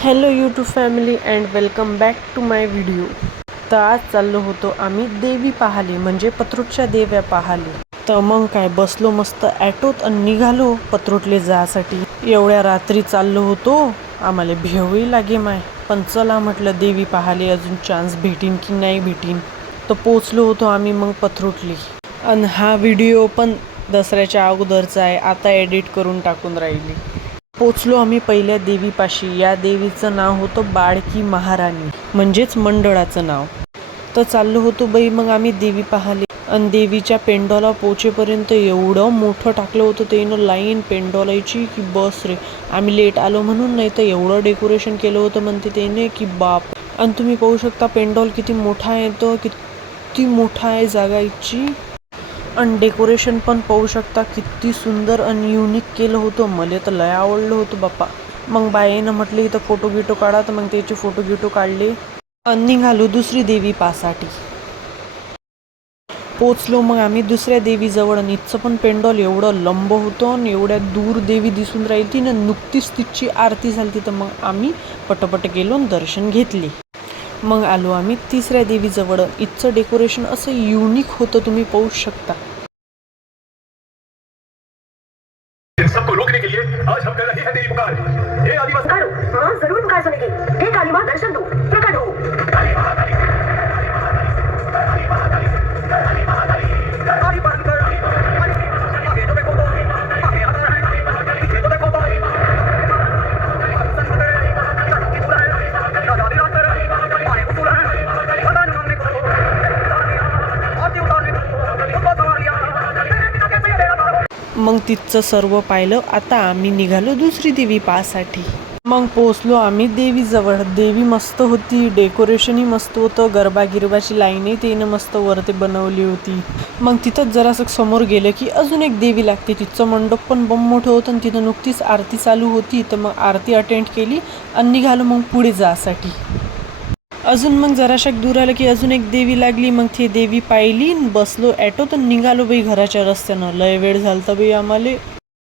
Hello YouTube family and welcome back to my video. तर आज चाललो होतो आम्ही देवी पाहाली, म्हणजे पत्रुटच्या देव्या पाहाली. तर मग काय, बसलो मस्त ॲटोत आणि निघालो पत्रुटले जासाठी. एवढ्या रात्री चाललो होतो, आम्हाला भेवही लागे माय, पण चला म्हटलं देवी पाहाली, अजून चान्स भेटीन की नाही भेटीन. तर पोचलो होतो आम्ही मग पत्रुटली. आणि हा व्हिडिओ पण दसऱ्याच्या अगोदरचा आहे, आता एडिट करून टाकून राहिली. पोचलो आम्ही पहिल्या देवीपाशी. या देवीचं नाव होतं बाळकी महाराणी, म्हणजेच मंडळाचं नाव. तर चाललो होतो बाई मग आम्ही देवी पाहाले. आणि देवीच्या पेंडॉला पोचेपर्यंत एवढं मोठं टाकलं होतं त्यानं लाईन पेंडॉलाची की बस रे. आम्ही लेट आलो म्हणून, नाही तर एवढं डेकोरेशन केलं होतं म्हणते त्याने की बाप. आणि तुम्ही पाहू शकता पेंडॉल किती मोठा आहे, तर किती मोठा आहे जागा इथची. आणि डेकोरेशन पण पाहू शकता किती सुंदर आणि युनिक केलं होतं. मला तर लय आवडलं होतं बाप्पा. मग बाईनं म्हटलं इथं फोटो गिटो काढा, तर मग त्याचे फोटो गिटो काढले आणि निघालो दुसरी देवी पासाठी. पोचलो मग आम्ही दुसऱ्या देवीजवळ. आणि इथचं पण पेंडॉल एवढं लंब होतं आणि एवढ्या दूर देवी दिसून राहिली ना. नुकतीच तिची आरती झाली, तर मग आम्ही पटपट गेलो आणि दर्शन घेतले. मग आलो आम्ही तिसऱ्या देवीजवळ. इथचं डेकोरेशन असं युनिक होतं, तुम्ही पाहू शकता. सबको रोकने के लिए आज हम कर रहे हैं तेरी पुकार। हे आदिवासी पुकारो, हाँ जरूर पुकार सुनेंगे। हे काली माँ दर्शन दो, प्रकट हो। काली महाकाली, काली महाकाली, काली महाकाली, काली पानकर, आगे तो देखो तो, आगे आता है, पीछे तो देखो तो, संत है, की बुला है, राजा दिलाकर, पाए उतुला है, भगवान हमने को, आती उतारने को, उनको संभालिया, तेरे पिता कैसे ये डेरा मारो। मग तिथचं सर्व पाहिलं. आता आम्ही निघालो दुसरी देवी पाहासाठी. मग पोचलो आम्ही देवीजवळ. देवी मस्त होती, डेकोरेशनही मस्त होतं, गरबा गिरबाची लाईनही त्यानं मस्त वरती बनवली होती. मग तिथंच जरासं समोर गेलं की अजून एक देवी लागते. तिथचं मंडप पण बम मोठं होतं आणि तिथं नुकतीच आरती चालू होती. तर मग आरती अटेंड केली आणि निघालो मग पुढे जासाठी. अजून मग जराशा दूर आलं की अजून एक देवी लागली. मग ती देवी पाहिली, बसलो ॲटोत आणि निघालो बाई घराच्या रस्त्यानं. लय वेळ झालता बाई आम्हाला.